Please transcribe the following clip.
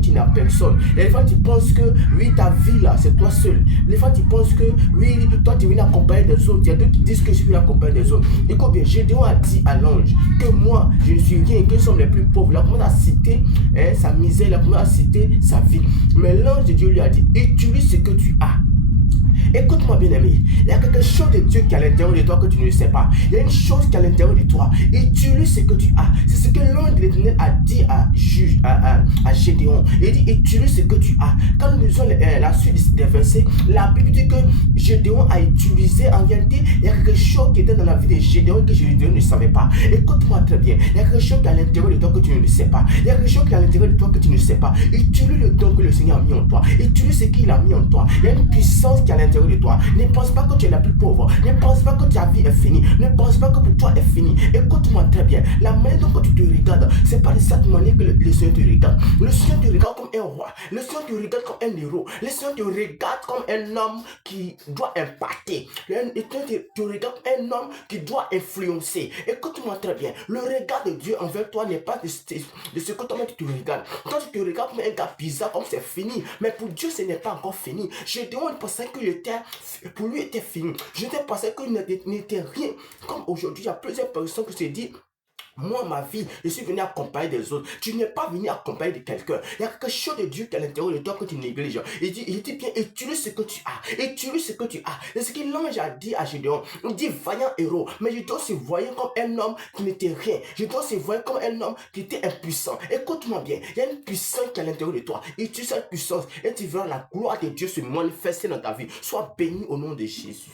tu n'as personne. Des fois, tu penses que, oui, ta vie là, c'est toi seul. Des fois, tu penses que, oui, toi, tu viens accompagner des autres. Il y a d'autres qui disent que je viens accompagner des autres. Écoute bien, Gédéon a dit à l'ange que moi, je ne suis rien, que nous sommes les plus pauvres. Il a commencé à citer sa misère, il a commencé à citer sa vie. Mais l'ange de Dieu lui a dit, utilise ce que tu as. Écoute-moi bien aimé, il y a quelque chose de Dieu qui est à l'intérieur de toi que tu ne sais pas. Il y a une chose qui est à l'intérieur de toi. Utilise ce que tu as. C'est ce que l'ange de l'Éternel a dit à Gédéon. Il dit utilise ce que tu as. Quand nous lisons la suite des versets, la Bible dit que Gédéon a utilisé, en réalité, il y a quelque chose qui était dans la vie de Gédéon que Gédéon ne savait pas. Écoute-moi très bien, il y a quelque chose qui est à l'intérieur de toi que tu ne sais pas. Il y a quelque chose qui est à l'intérieur de toi que tu ne sais pas. Utilise le don que le Seigneur a mis en toi. Utilise ce qu'il a mis en toi. Il y a une puissance qui est à l'intérieur de toi. Ne pense pas que tu es la plus pauvre. Ne pense pas que ta vie est finie. Ne pense pas que pour toi est fini. Écoute-moi très bien. La manière dont tu te regardes, c'est pas de cette manière que le Seigneur te regarde. Le Seigneur te regarde comme un roi. Le Seigneur te regarde comme un héros. Le Seigneur te regarde comme un homme qui doit impacter. Le Seigneur te regarde comme un homme qui doit influencer. Écoute-moi très bien. Le regard de Dieu envers toi n'est pas de ce que toi-même tu te regardes. Toi tu te regardes comme un gars bizarre, comme c'est fini. Mais pour Dieu ce n'est pas encore fini. Je demande pensais que pour lui était fini. Je ne pensais qu'il n'était rien. Comme aujourd'hui, il y a plusieurs personnes qui se disent moi, ma vie, je suis venu accompagner des autres. Tu n'es pas venu accompagner de quelqu'un. Il y a quelque chose de Dieu qui est à l'intérieur de toi que tu négliges. Il dit bien, utilise ce que tu as. Utilise ce que tu as. C'est ce que l'ange a dit à Gédéon. Il dit, vaillant héros. Mais je dois se voir comme un homme qui n'était rien. Je dois se voir comme un homme qui était impuissant. Écoute-moi bien. Il y a une puissance qui est à l'intérieur de toi. Utilise cette puissance et tu verras la gloire de Dieu se manifester dans ta vie. Sois béni au nom de Jésus.